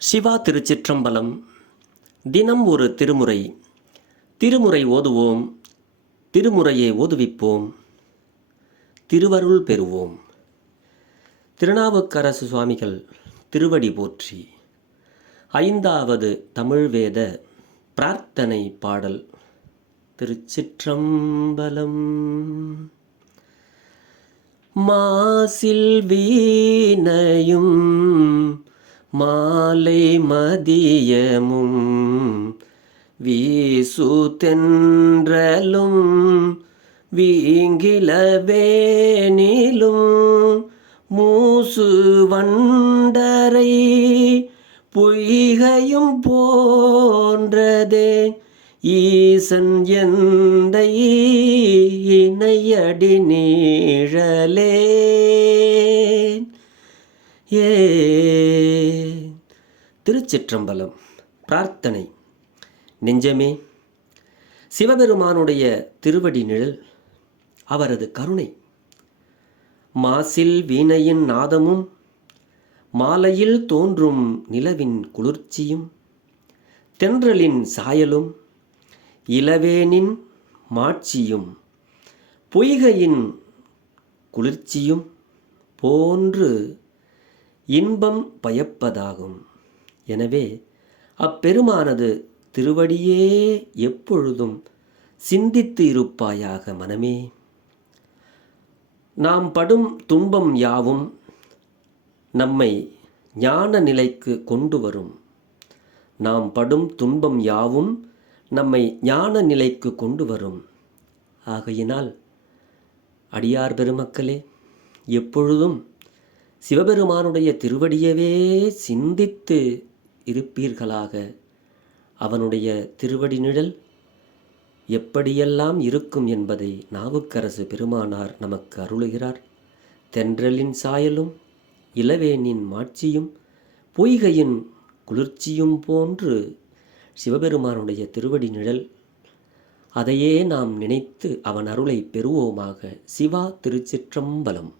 சிவா திருச்சிற்றம்பலம். தினம் ஒரு திருமுறை. திருமுறை ஓதுவோம், திருமுறையை ஓதுவிப்போம், திருவருள் பெறுவோம். திருநாவுக்கரசு சுவாமிகள் திருவடி போற்றி. 5வது தமிழ் வேத பிரார்த்தனை பாடல். திருச்சிற்றம்பலம். மாசில் வீணையும் மாலை மதியமும் வீசு தென்றலும் வீங்கிலவேனிலும் மூசு வண்டரை பொய்கையும் போன்றதே ஈசன் எந்தை இணையடி நீழலே. திருச்சிற்றம்பலம். பிரார்த்தனை. நெஞ்சமே, சிவபெருமானுடைய திருவடி நிழல், அவரது கருணை, மாசில் வீணையின் நாதமும் மாலையில் தோன்றும் நிலவின் குளிர்ச்சியும் தென்றலின் சாயலும் இளவேனின் மாட்சியும் பொய்கையின் குளிர்ச்சியும் போன்று இன்பம் பயப்பதாகும். எனவே அப்பெருமானது திருவடியே எப்பொழுதும் சிந்தித்து இருப்பாயாக மனமே. நாம் படும் துன்பம் யாவும் நம்மை ஞான நிலைக்கு கொண்டு வரும். நாம் படும் துன்பம் யாவும் நம்மை ஞான நிலைக்கு கொண்டு வரும். ஆகையினால் அடியார் பெருமக்களே, எப்பொழுதும் சிவபெருமானுடைய திருவடியவே சிந்தித்து இருப்பீர்களாக. அவனுடைய திருவடி நிழல் எப்படியெல்லாம் இருக்கும் என்பதை நாவுக்கரசு பெருமானார் நமக்கு அருளுகிறார். தென்றலின் சாயலும் இளவேனின் மாட்சியும் பொய்கையின் குளிர்ச்சியும் போன்று சிவபெருமானுடைய திருவடி நிழல். அதையே நாம் நினைத்து அவன் அருளை பெறுவோமாக. சிவா திருச்சிற்றம்பலம்.